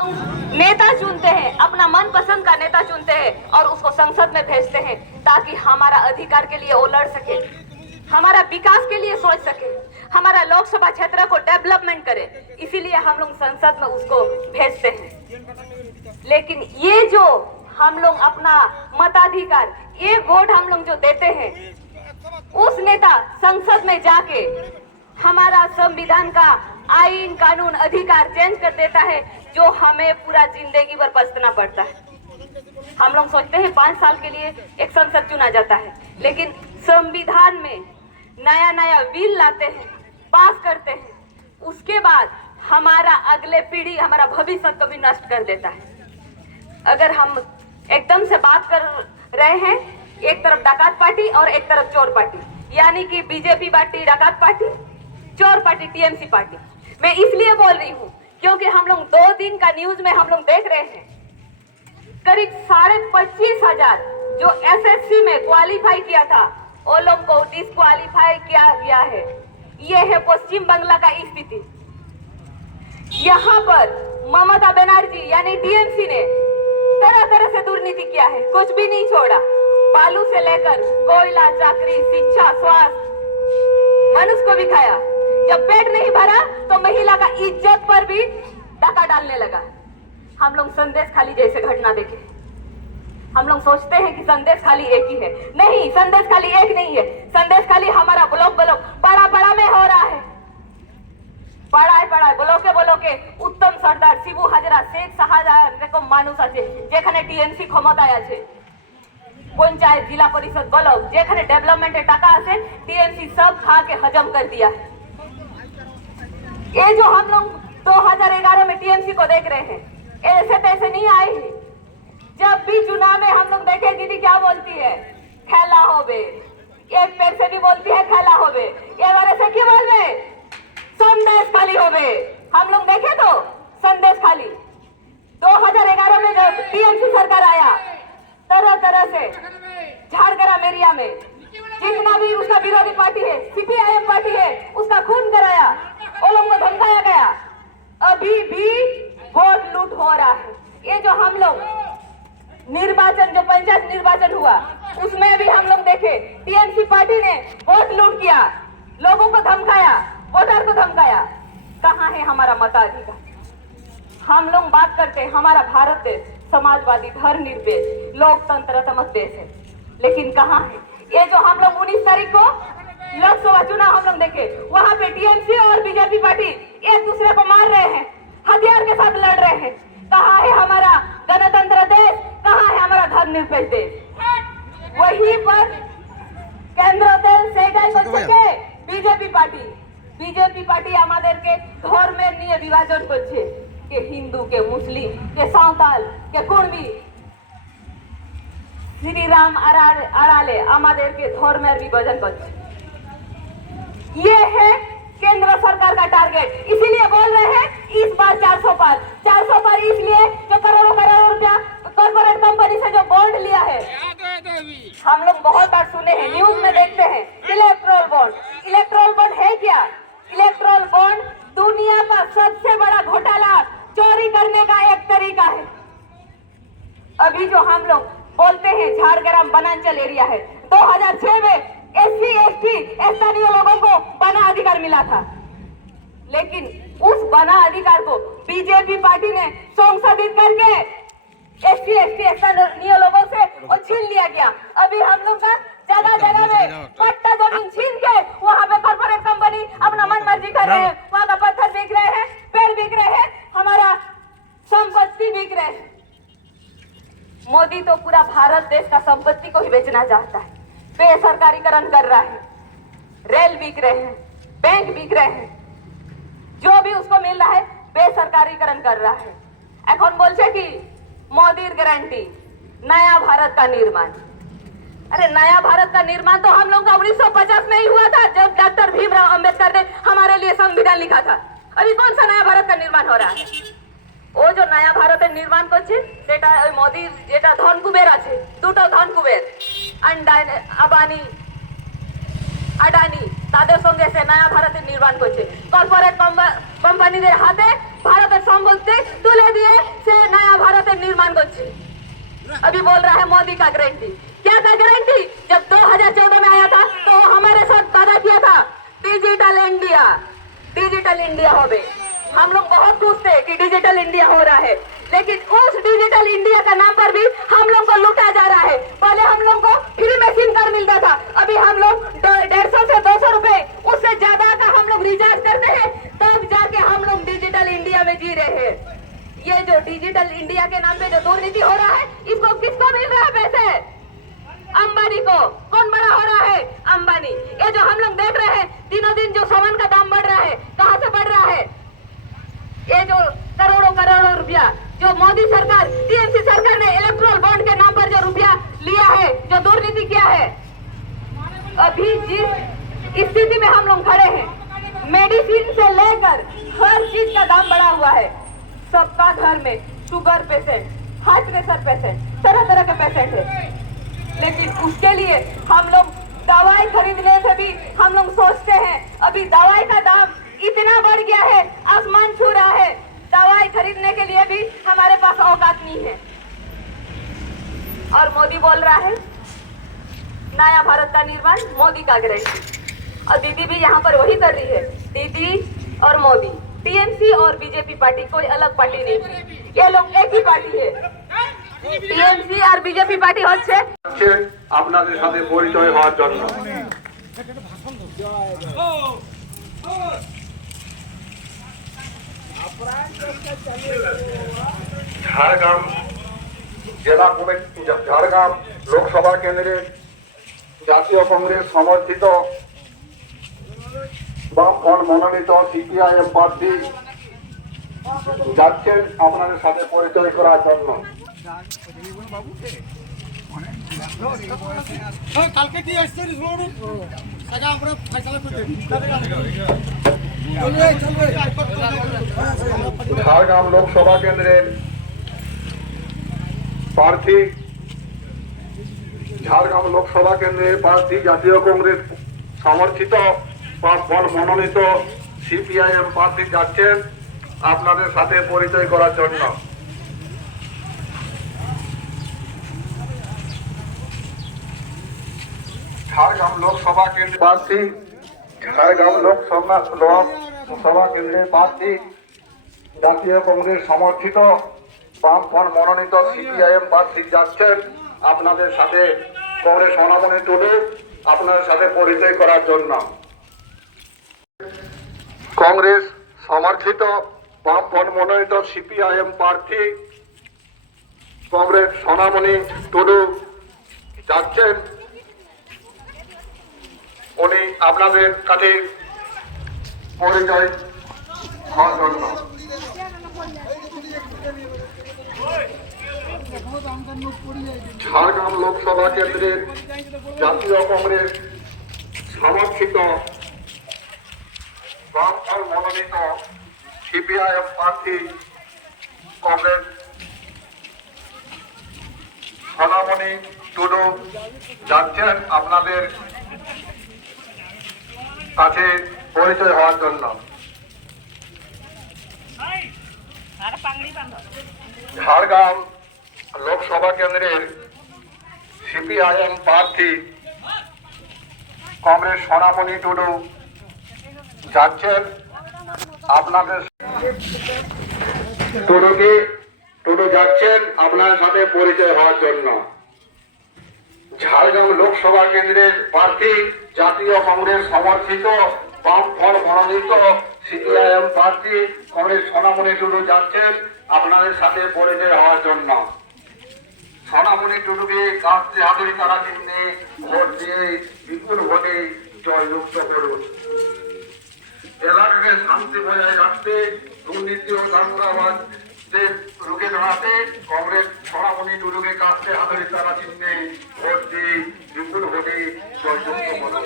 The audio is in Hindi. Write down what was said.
नेता चुनते हैं, अपना मनपसंद का नेता चुनते हैं और उसको संसद में भेजते हैं ताकि हमारा अधिकार के लिए वो लड़ सके, हमारा विकास के लिए सोच सके, हमारा लोकसभा क्षेत्र को डेवलपमेंट करे। इसीलिए हम लोग संसद में उसको भेजते हैं। लेकिन ये जो हम लोग अपना मताधिकार, ये वोट हम लोग जो देते हैं, उस नेता संसद में जाके हमारा संविधान का आईन कानून अधिकार चेंज कर देता है, जो हमें पूरा जिंदगी भर पछताना पड़ता है। हम लोग सोचते हैं 5 साल के लिए एक संसद चुना जाता है, लेकिन संविधान में नया नया बिल लाते हैं, पास करते हैं, उसके बाद हमारा अगले पीढ़ी, हमारा भविष्य को भी नष्ट कर देता है। अगर हम एकदम से बात कर रहे हैं, एक तरफ डाकत पार्टी और एक तरफ चोर पार्टी, यानी कि बीजेपी पार्टी डाकत पार्टी, चोर पार्टी टीएमसी पार्टी। मैं इसलिए बोल रही हूँ क्योंकि हम लोग 2 दिन का न्यूज में हम लोग देख रहे हैं, करीब 25,500 जो एसएससी में क्वालिफाई किया था, वो लोग को डिस्क्वालीफाई किया गया है। ये है पश्चिम बांग्ला का स्थिति। यहाँ पर ममता बनर्जी यानी टीएमसी ने तरह तरह से दुर्नीति किया है, कुछ भी नहीं छोड़ा। बालू से लेकर कोयला, चाकरी, शिक्षा, स्वास्थ्य, मनुष्य को भी खाया। जब पेट नहीं भरा तो महिला का इज्जत पर भी डाका डालने लगा। हम लोग संदेश खाली जैसे घटना देखे, हम लोग सोचते हैं कि संदेश खाली एक ही है। नहीं, संदेश खाली एक नहीं है। संदेश खाली हमारा ब्लॉक बड़ा बड़ा में हो रहा है। ব্লকে উত্তম সর্দার, শিবু হাজরা, শেখ শাহজাহান এরকম মানুষ আছে যেখানে টিএমসি ক্ষমতায় আছে। पंचायत, जिला परिषद ब्लॉक যেখানে डेवलपमेंट टाका আছে, टीएमसी सब खा के हजम कर दिया है। ये जो हम लोग 2011 में टीएमसी को देख रहे हैं, ऐसे तैसे नहीं आए हैं। जब भी चुनाव में हम लोग देखे दीदी क्या बोलती है, खेला होबे, एक पैर से भी बोलती है खेला होबे, ये बारे से क्यों बोल रहे, संदेश खाली होबे। हम लोग देखे तो संदेश खाली। 2011 में जब टीएमसी सरकार आया, तरह तरह से झारग्राम एरिया में जितना भी उसका विरोधी पार्टी है, सीपीआईएम पार्टी है, उसका खून कराया, वो लोगों को धमकाया गया। अभी भी वोट लूट हो रहा है। ये जो हम लोग निर्वाचन, जो पंचायत निर्वाचन हुआ, उसमें भी हम लोग देखे टीएमसी पार्टी ने वोट लूट किया, लोगों को धमकाया, वोटर को धमकाया। कहाँ है हमारा मताधिकार? हम लोग बात करते हैं हमारा भारत देश समाजवादी, धर्मनिरपेक्ष, लोकतंत्रात्मक देश है, लेकिन कहाँ है? ये जो हम लोग 19 तारीख को लोकसभा चुनाव हम लोग देखे, वहाँ पे टीएमसी और बीजेपी पार्टी एक दूसरे को मार रहे हैं, हथियार के साथ लड़ रहे हैं। कहाँ है हमारा गणतंत्र देश? कहाँ है हमारा धर्मनिरपेक्ष देश? वहीं पर केंद्र सेटाई करके बीजेपी पार्टी আমাদেরকে ধর্মের নিয়ে বিভাজন করছে, কে হিন্দু, কে মুসলিম, কে সাঁওতাল, কে কুর্মি। শ্রীরাম আড়ালে আমাদেরকে ধর্মের বিভাজন করছে। ये है केंद्र सरकार का टारगेट। इसीलिए बोल रहे हैं इस बार 400 पार इसलिए जो करोड़ों रुपया कॉर्पोरेट कंपनी से जो बॉन्ड लिया है, हम लोग बहुत बार सुने हैं, न्यूज में देखते हैं, इलेक्ट्रोल बॉन्ड है क्या? इलेक्ट्रोल बॉन्ड दुनिया का सबसे बड़ा घोटाला, चोरी करने का एक तरीका है। अभी जो हम लोग बोलते हैं झारग्राम वनांचल एरिया है, 2006 में एससी एसटी स्थानीय लोगों को बना अधिकार मिला था, लेकिन उस बना अधिकार को बीजेपी पार्टी ने संशोधित करके एससी एसटी स्थानीय लोगों से वो छीन लिया गया। अभी हम लोग का जगह जगह में पट्टा जमीन छीन के वहाँ पे कॉर्पोरेट कंपनी अपना मन मर्जी कर रहे हैं, वहाँ का पत्थर बिक रहे हैं, पेड़ बिक रहे हैं, हमारा संपत्ति बिक रहे हैं। मोदी तो पूरा भारत देश का संपत्ति को ही बेचना चाहता है, बेसरकारीकरण कर रहा है, रेल बिक रहे हैं, बैंक बिक रहे हैं, जो भी उसको मिल रहा है बेसरकारीकरण कर रहा है। এখন বলছে কি मोदी गारंटी नया भारत का निर्माण। अरे नया भारत का निर्माण तो हम लोग का 1950 में ही हुआ था, जब डॉक्टर भीमराव अंबेडकर ने हमारे लिए संविधान लिखा था। अभी कौन सा नया भारत का निर्माण हो रहा है? वो जो नया भारत निर्माण करছে সেটা ওই মোদির যেটা ধনকুবের আছে, দুটো ধনকুবের, আম্বানি, আদানি, তাদের সঙ্গে সে নয়া ভারতের নির্মাণ করছে। কর্পোরেট কোম্পানিদের হাতে ভারতের সম্পত্তি তুলে দিয়ে সে नया भारत निर्माण করছে। अभी बोल रहा है मोदी का गारंटी, क्या था गारंटी? जब 2014 में आया था तो हमारे साथ वादा किया था डिजिटल इंडिया, डिजिटल इंडिया हो गए। हम लोग बहुत खुश थे कि डिजिटल इंडिया हो रहा है, लेकिन उस डिजिटल इंडिया का नाम पर भी हम लोग को लूटा जा रहा है। पहले हम लोग को फ्री में सिम कार्ड मिलता था, अभी हम लोग 150 से 200 रुपए उससे ज्यादा का हम लोग रिचार्ज करते हैं, तब जाके हम लोग डिजिटल इंडिया में जी रहे हैं। ये जो डिजिटल इंडिया के नाम पे जो दुर्नीति हो रहा है, इसको किसको मिल रहा है पैसे? अंबानी को। कौन बड़ा हो रहा है? अंबानी। ये जो हम लोग देख रहे हैं दिनों दिन जो सामान का दाम बढ़ रहा है, कहाँ से बढ़ रहा है? ये जो करोड़ों करोड़ों रुपया जो मोदी सरकार, टीएमसी सरकार ने इलेक्ट्रल बॉन्ड के नाम पर जो रुपया लिया है, जो दुर्नीति किया है, अभी जिस स्थिति में हम लोग खड़े हैं, मेडिसिन से लेकर हर चीज का दाम बढ़ा हुआ है। सबका घर में sugar patient, heart pressure patient, तरह तरह के पेशेंट है, लेकिन उसके लिए हम लोग दवाई खरीदने से भी हम लोग सोचते हैं, अभी दवाई का दाम इतना बढ़ गया है, आसमान छू रहा है। दवाई खरीदने के लिए भी हमारे पास औकात नहीं है। और मोदी बोल रहा है नया भारत का निर्माण, मोदी का गारंटी। और दीदी भी यहाँ पर वही कर रही है। दीदी और मोदी, टीएमसी और बीजेपी पार्टी कोई अलग पार्टी नहीं है, ये लोग एक ही पार्टी है। टीएमसी और बीजेपी पार्टी হচ্ছে আপনাদের সাথে পরিচয় হওয়ার জন্য। ঝাড়গ্রাম জেলা কমিটি, ঝাড়গ্রাম লোকসভা কেন্দ্রের জাতীয় কংগ্রেস সমর্থিত বামফ্রন্ট মনোনীত সিপিআইএম প্রার্থী যাচ্ছেন আপনাদের সাথে পরিচয় করার জন্য। কালকে দিয়ে আসছে আমরা ফয়সালা করতে ঝাড়গ্রাম লোকসভা কেন্দ্রের প্রার্থী, ঝাড়গ্রাম লোকসভা কেন্দ্রের প্রার্থী জাতীয় কংগ্রেস সমর্থিত বামফ্রন্ট মনোনীত সিপিআইএম প্রার্থী যাচ্ছেন আপনাদের সাথে পরিচয় করার জন্য। ঝাড়গ্রাম লোকসভা কেন্দ্রের প্রার্থী, ঝাড়গ্রাম লোকসভা কেন্দ্রের প্রার্থী জাতীয় কংগ্রেস সমর্থিত বামফ্রন্ট মনোনীত সিপিআইএম প্রার্থী যাচ্ছেন আপনাদের সাথে, কংগ্রেস সোনামণি টুডু আপনাদের সাথে পরিচয় করার জন্য। কংগ্রেস সমর্থিত বামফ্রন্ট মনোনীত সিপিআইএম প্রার্থী কংগ্রেস সোনামণি টুডু যাচ্ছেন, উনি আপনাদের কাছে পরিচয় হওয়ার জন্য। ঝাড়গ্রাম লোকসভা কেন্দ্রের জাতীয় কংগ্রেস সমর্থিত বামফ্রন্ট মনোনীত সিপিআইএম প্রার্থী কংগ্রেস সোনামণি টুডু যাচ্ছেন আপনাদের কাছে পরিচয় হওয়ার জন্য। ঝাড়গ্রাম লোকসভা কেন্দ্রের সিপিআইএম প্রার্থী কংগ্রেস সোনামণি টুডু যাচ্ছেন আপনাদের, টুডু যাচ্ছেন আপনার সাথে পরিচয় হওয়ার জন্য। ঝাড়গ্রাম লোকসভা কেন্দ্রের প্রার্থী জাতীয় কংগ্রেস সমর্থিত বামফ্রন্ট মনোনীত সিপিআইএম প্রার্থী কংগ্রেস সোনামণি টুডু যাচ্ছেন আপনাদের সাথে পরিচয় হওয়ার জন্য। সোনামণি টুডুকে কাস্তে হাতুড়ি তারা চিহ্নে ভোট দিয়ে বিপুল ভোটে জয়যুক্ত করুন। এলাকাকে শান্তি বজায় রাখতে, দুর্নীতি ও দাঙ্গাবাজদের রুখে দাঁড়াতে কংগ্রেস সোনামণি টুডুকে কাস্তে হাতুড়ি তারা চিহ্নে ভোট দিয়ে বিপুল ভোটে জয়যুক্ত করুন।